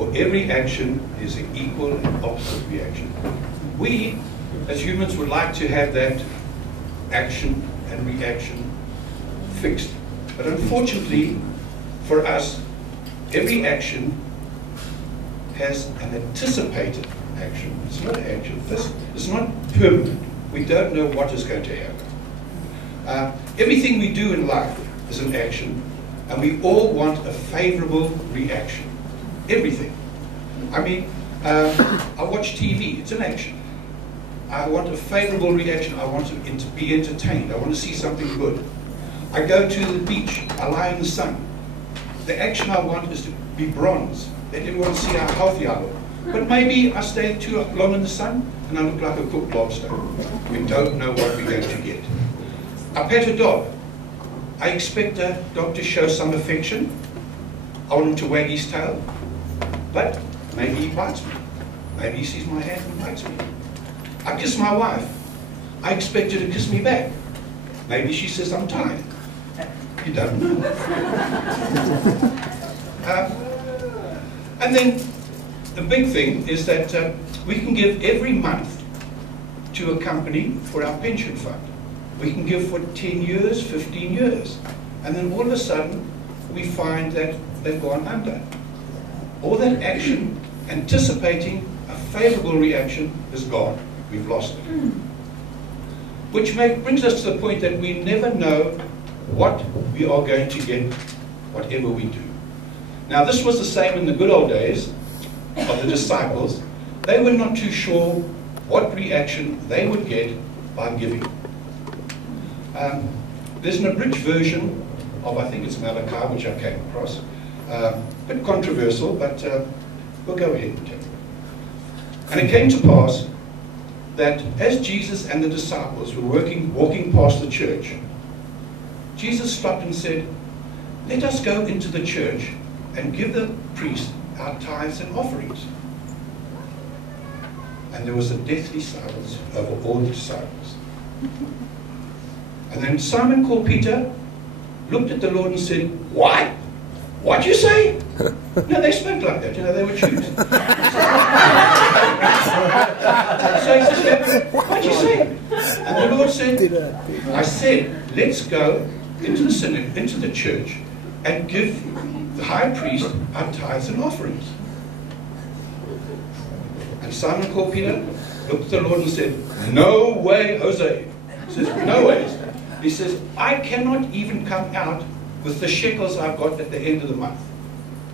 For every action is an equal and opposite reaction. We, as humans, would like to have that action and reaction fixed. But unfortunately, for us, every action has an anticipated action. It's not action. This is not permanent. We don't know what is going to happen. Everything we do in life is an action, and we all want a favorable reaction. Everything. I mean, I watch TV, it's an action. I want a favorable reaction. I want to be entertained. I want to see something good. I go to the beach. I lie in the sun. The action I want is to be bronze. Let everyone see how healthy I look. But maybe I stay too long in the sun and I look like a cooked lobster. We don't know what we're going to get. I pet a dog. I expect a dog to show some affection. I want him to wag his tail. But maybe he bites me. Maybe he sees my hand and bites me. I kiss my wife. I expect her to kiss me back. Maybe she says I'm tired. You don't know. And then the big thing is that we can give every month to a company for our pension fund. We can give for 10 years, 15 years. And then all of a sudden, we find that they've gone under. All that action, anticipating a favorable reaction, is gone. We've lost it. Which brings us to the point that we never know what we are going to get, whatever we do. Now, this was the same in the good old days of the disciples. They were not too sure what reaction they would get by giving. There's an abridged version of, I think it's Malachi, which I came across. A bit controversial, but we'll go ahead and take it. And it came to pass that as Jesus and the disciples were walking past the church, Jesus stopped and said, "Let us go into the church and give the priest our tithes and offerings." And there was a deathly silence over all the disciples. And then Simon called Peter, looked at the Lord and said, "What? What'd you say?" No, they spoke like that, you know, they were Jews. So he said, "What'd you say?" And the Lord said, "I said, let's go into the synod, into the church, and give the high priest our tithes and offerings." And Simon called Peter, looked at the Lord and said, "No way, Jose." He says, "No ways." He says, "I cannot even come out with the shekels I've got at the end of the month.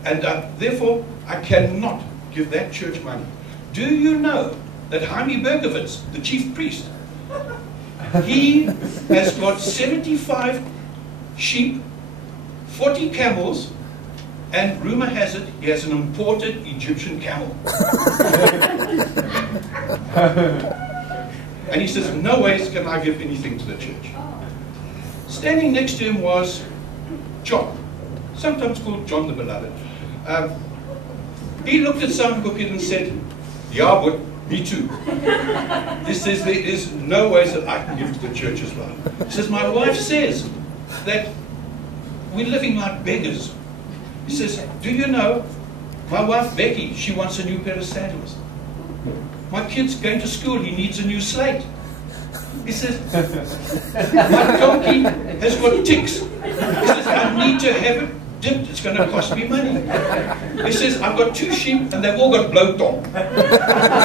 And therefore, I cannot give that church money. Do you know that Jaime Berkowitz, the chief priest, he has got 75 sheep, 40 camels, and rumor has it, he has an imported Egyptian camel." And he says, "No ways can I give anything to the church." Standing next to him was John, sometimes called John the Beloved. He looked at Simon Peter and said, "Yeah, but me too." He says, "There is no ways that I can give to the church as well." He says, "My wife says that we're living like beggars." He says, "Do you know, my wife Becky, she wants a new pair of sandals. My kid's going to school, he needs a new slate." He says, "My donkey has got ticks." He says, "I need to have it dipped, it's going to cost me money." He says, "I've got 2 sheep and they've all got blowtorch."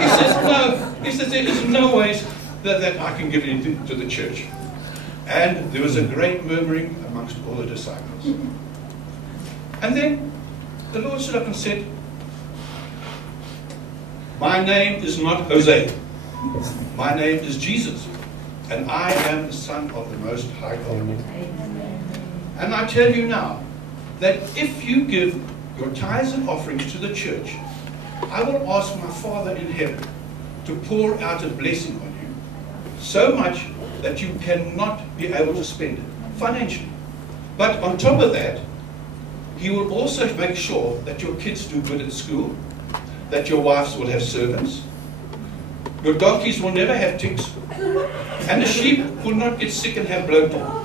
He says, "No," he says, "there is no ways that I can give anything to the church." And there was a great murmuring amongst all the disciples. And then the Lord stood up and said, "My name is not Jose. My name is Jesus. And I am the Son of the Most High God. And I tell you now, that if you give your tithes and offerings to the church, I will ask my Father in heaven to pour out a blessing on you, so much that you cannot be able to spend it financially. But on top of that, He will also make sure that your kids do good at school, that your wives will have servants, your donkeys will never have ticks, and the sheep will not get sick and have blowtorch."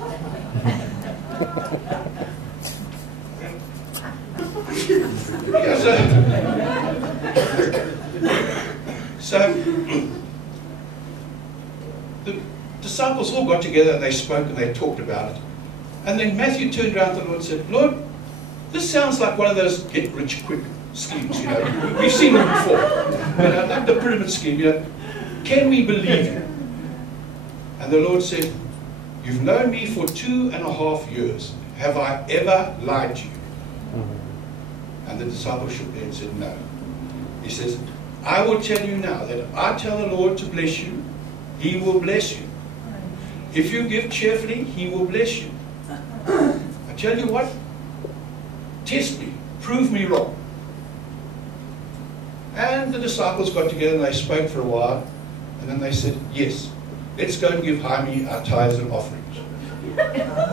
Yeah, So the disciples all got together and they spoke and they talked about it. And then Matthew turned around to the Lord and said, Lord, this sounds like one of those get-rich-quick schemes, you know. We've seen them before. You know, like the pyramid scheme, you know. Can we believe you? And the Lord said, you've known me for 2.5 years. Have I ever lied to you? And the disciples shook their head and said, no. He says, I will tell you now that if I tell the Lord to bless you, He will bless you. If you give cheerfully, He will bless you. I tell you what, test me, prove me wrong. And the disciples got together and they spoke for a while, and then they said, yes, let's go and give Jaime our tithes and offerings.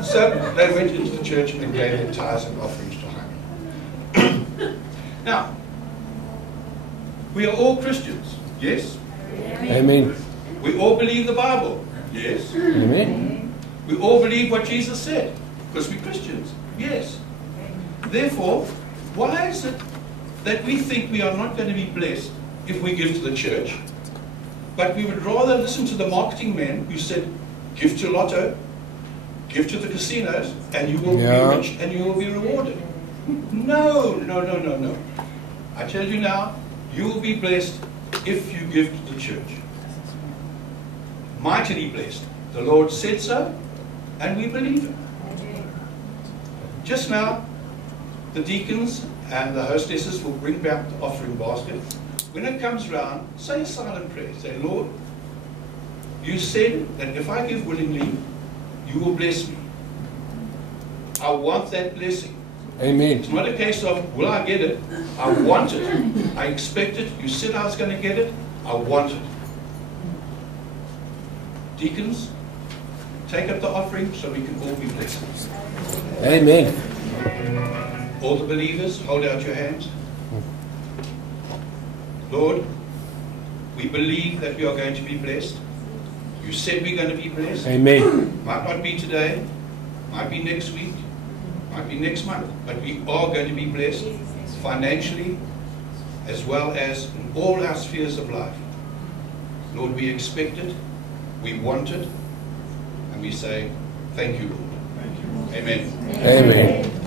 So they went into the church and gave their tithes and offerings to Jaime. Now, we are all Christians, yes? Amen. We all believe the Bible, yes? Amen. We all believe what Jesus said, because we're Christians, yes. Therefore, why is it that we think we are not going to be blessed if we give to the church, but we would rather listen to the marketing men who said, give to Lotto, give to the casinos, and you will be rich and you will be rewarded? No, no, no, no, no. I tell you now, you will be blessed if you give to the church. Mightily blessed. The Lord said so, and we believe it. Just now, the deacons and the hostesses will bring back the offering basket. When it comes round, say a silent prayer. Say, Lord, you said that if I give willingly, you will bless me. I want that blessing. Amen. It's not a case of, will I get it? I want it. I expect it. You said I was going to get it. I want it. Deacons, take up the offering so we can all be blessed. Amen. All the believers, hold out your hands. Lord, we believe that we are going to be blessed. You said we're going to be blessed. Amen. Might not be today, might be next week, might be next month, but we are going to be blessed financially as well as in all our spheres of life. Lord, we expect it, we want it, and we say, thank you, Lord. Thank you. Amen. Amen.